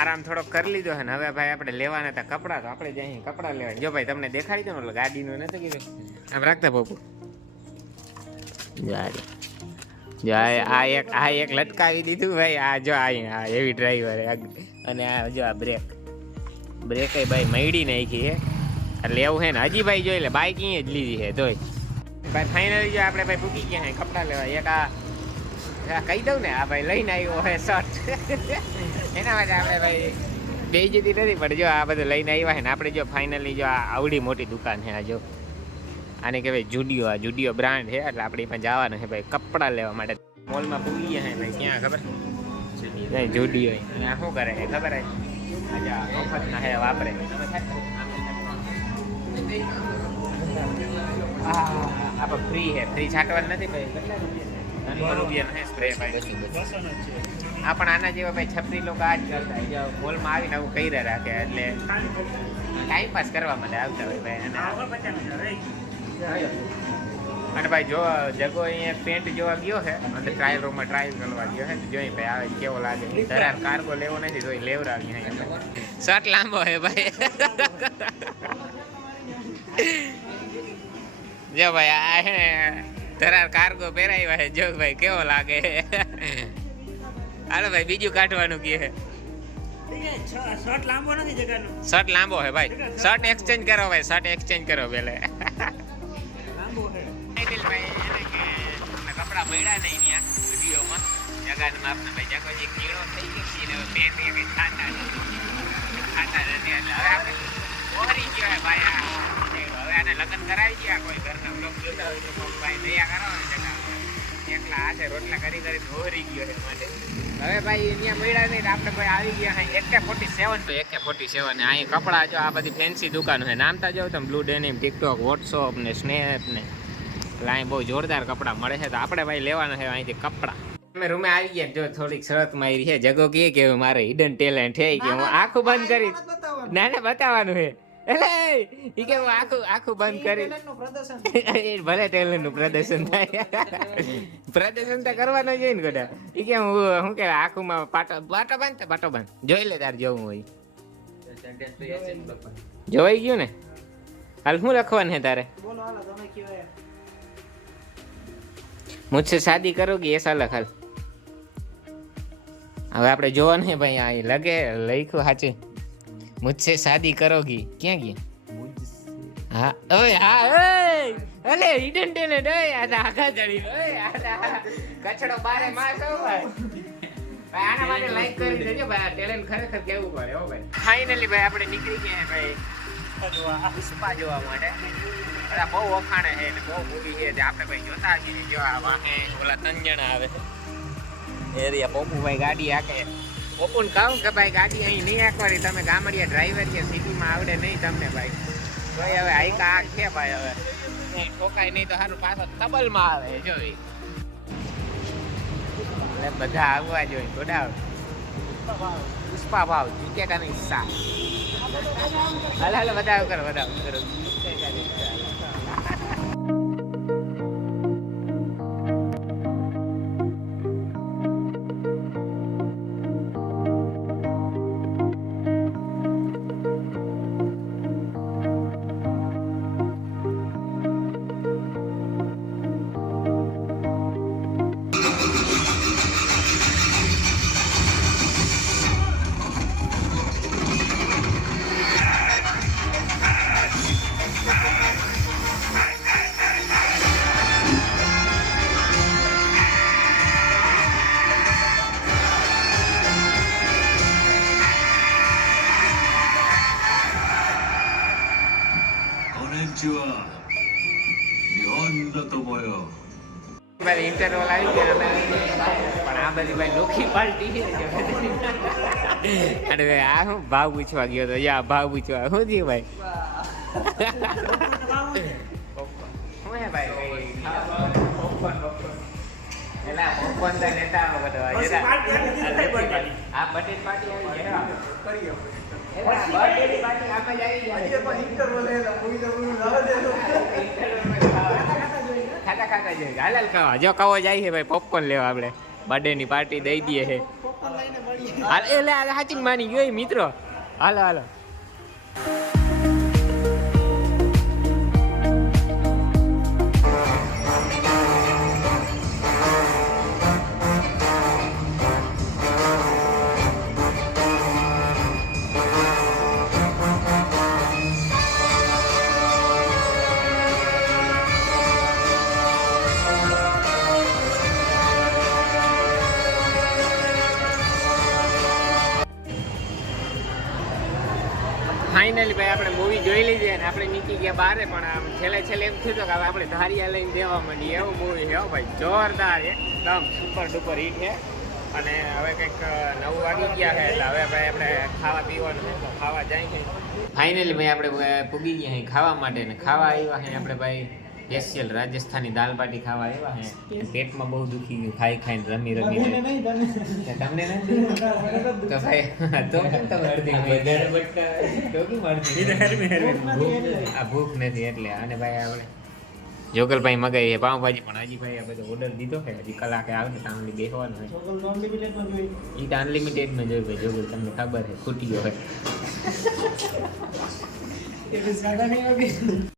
આરામ થોડોક કરી લીધો છે ને હવે ભાઈ આપણે લેવાના હતા કપડાં તો આપણે જઈએ કપડાં લેવા. જો ભાઈ તમને દેખાડી દો ને એટલે ગાડીનું નથી કીધું આમ રાખતા પપ્પુ. જો આ એક લટકાવી દીધું ભાઈ. આ જો આ એવી ડ્રાઈવર અને આ જો આ બ્રેક ભાઈ મયડી નાખી હે એટલે એવું છે ને હજી ભાઈ જોઈ લે બાઈક અહીંયા જ લીધી છે તોય ભાઈ ફાઇનલી જો આપણે ભાઈ પૂકી ગયા હે કપડાં લેવા. એક આ કહી દઉં ને આ ભાઈ લઈને આવ્યો હે શર્ટ એના માટે આપણે ભાઈ બે જતી નથી પણ જો આ બધું લઈને આવ્યા છે ને આપણે જો ફાઇનલી જો આ આવડી મોટી દુકાન છે આ જો આને કહેવાય જુડિયો. આ જુડિયો બ્રાન્ડ છે એટલે આપણે પણ જવાનું છે ભાઈ કપડાં લેવા માટે. મોલમાં પૂગી ગયા છે ભાઈ ક્યાં ખબર નહીં જુડિયો અને આ શું કરે છે ખબર હે આજે મફતના હે વાપરે આપણે ફ્રી છે ફ્રી છાંટવાનું નથી ભાઈ કેટલા રૂપિયા સ્પ્રે ભાઈ આ પણ આના જેવા ભાઈ છપરી લોકો આ જ કરતા હોય મોલમાં આવીને આવું કહી રાખે એટલે ટાઈમ પાસ કરવા માટે આવતા હોય ભાઈ. અને ભાઈ જો જગો અહીંયા પેન્ટ જોવા ગયો છે અને ટ્રાયલ રૂમમાં ટ્રાયલ કરવા ગયો છે જોઈ ભાઈ આવે કેવો લાગે. ધરાર કાર્ગો લેવો નથી તો લેવડાવી અહીંયા શર્ટ લાંબો છે ભાઈ. જો ભાઈ આ હે ધરાર કાર્ગો પહેરાવ્યા છે જો ભાઈ કેવો લાગે. હાલો ભાઈ બીજું કાઢવાનું કે છે શર્ટ લાંબો નથી જગાનો શર્ટ લાંબો છે ભાઈ. શર્ટ એક્સચેન્જ કરો ભાઈ શર્ટ એક્સચેન્જ કરો પેલે લાંબો છે કપડા મળ્યા નહીં ત્યાં વિડીયોમાં જગાનમાં આપણે ભાઈ જગોજી કીડો થઈ ગયો છે પેન્ટ એ ખાતા નથી એટલે હવે આપણે ઓહરી ગયો હે ભાઈ. હવે આને લગ્ન કરાવી ગયા કોઈ ઘરના બ્લોગ જોતા હોય તો ભાઈ દયા કરો ને જગા એકલા હાથે રોટલા કરી ઓહરી ગયો છે માટે હવે ભાઈ અહીંયા મળ્યા નહીં આપણે કોઈ આવી ગયા હા AK-47 તો AK-47 ને અહીં કપડાં જો આ બધી ફેન્સી દુકાનો છે નામતા જાવ તમે બ્લુ ડેનિમ ટિકટોક વોટ્સઅપ ને સ્નેપ ને અહીં બહુ જોરદાર કપડાં મળે છે તો આપણે ભાઈ લેવાના છે અહીંથી કપડાં. અમે રૂમે આવી ગયા જો થોડીક શરત મારી છે જગો કે મારે હિડન ટેલેન્ટ છે કે હું આખું બંધ કરી ના બતાવવાનું છે એટલે ઈ કે હું આખું બંધ કરી ભલે ટેલેન્ટ નું પ્રદર્શન થાય પ્રદર્શન તો કરવાનું જોઈએ ને ગોડા. ઈ કે હું કે આખું માં પાટો બંધ જોઈ લે તાર જોવું હોય જોવાઈ ગયું ને. હાલ શું લખવાનું છે તારે મુझसे शादी करोगी ऐसा लखल. હવે આપણે જોવાનું છે ભાઈ આ લગે લખ્યું સાચું મુझसे शादी करोगी ક્યાં ગયા હા ઓય હા ઓય અલે હિડન ટેલેન્ટ ઓય આ આખા ચડી ઓય આ કચડો બારે માં છો ભાઈ. ભાઈ આના માટે લાઈક કરી દેજો ભાઈ આ ટેલેન્ટ ખરેખર કેવું પડે હો ભાઈ. ફાઇનલી ભાઈ આપણે નીકળી ગયા ભાઈ પુષ્પા જોવા માટે. બધા બહુ વખાણે છે ને બહુ મૂવી છે આપણે ભાઈ જોતા જઈએ જો આ વાહે ઓલા 3 જણા આવે એરિયા પોપુ ભાઈ ગાડી આકે પોપુને કહું કે ભાઈ ગાડી અહીં નહીં આકવારી તમે ગામડિયા ડ્રાઈવર કે સિટીમાં આવડે નહીં તમને ભાઈ તો હવે આઈકા આ છે ભાઈ હવે નહીં ઠોકાય નહીં તો સારું પાછો તબલમાં આવે જોઈ એટલે બધા આવવા જોઈએ ગોડા પુષ્પા ભાવ ટિકેટાની ઈચ્છા હાલ વધાવ કરો ભાઈ ઇન્ટરવલ આવી ગયા પણ આ બધી ભાઈ લોખી પાર્ટી છે અને આ હું ભાવ પૂછવા ગયો તો યા ભાવ પૂછવા શું થયું ભાઈ શું હે ભાઈ એલા પોપકોર્ન તો લેતા આવો બધા આ બર્થડે પાર્ટી આવી ગયા કરીએ બર્થડે પાર્ટી આમાં જ આવી ગયા પણ ઇન્ટરવલ હે કોઈ તો ખાતા જોઈએ હાલ ખાવા જો કવો જાય છે ભાઈ પોપકોર્ન લેવા આપણે બર્થડે ની પાર્ટી દઈ દઈએ છે હાલ એટલે સાચી માની ગયો મિત્રો. હાલો હાલો. ફાઇનલી ભાઈ આપણે મૂવી જોઈ લીધી અને આપણે નીકળી ગયા બહારે, પણ આમ છેલ્લે એમ થયું કે હવે આપણે ધારિયા લઈને દેવા માંડીએ એવું મૂવી છે ભાઈ. જોરદાર એકદમ સુપર ડુપર હિટ છે. અને હવે કંઈક 9 વાગી ગયા છે એટલે હવે ભાઈ આપણે ખાવા પીવાનું છે તો ખાવા જાય છે. ફાઇનલી ભાઈ આપણે પૂગી ગયા અહીં ખાવા માટે ને ખાવા આવ્યા છે આપણે ભાઈ સ્પેશિયલ રાજસ્થાની દાલ બાટી ખાવા આવ્યા છે. પેટમાં બહુ દુખી ગયું ખાઈને રમી તમને નથી તો ભાઈ તો કેમ તમે અડધી આ ભૂખ નથી એટલે. અને ભાઈ આપણે જોગલભાઈ મગાવી પાઉંભાજી, પણ હજી ભાઈ આ બધો ઓર્ડર દીધો છે, હજી કલાકે આવે તો આમલી બેસવાનું હોય. એ તો અનલિમિટેડમાં જોયું ભાઈ જોગલ, તમને ખબર છે ખૂટી ગયો હોય.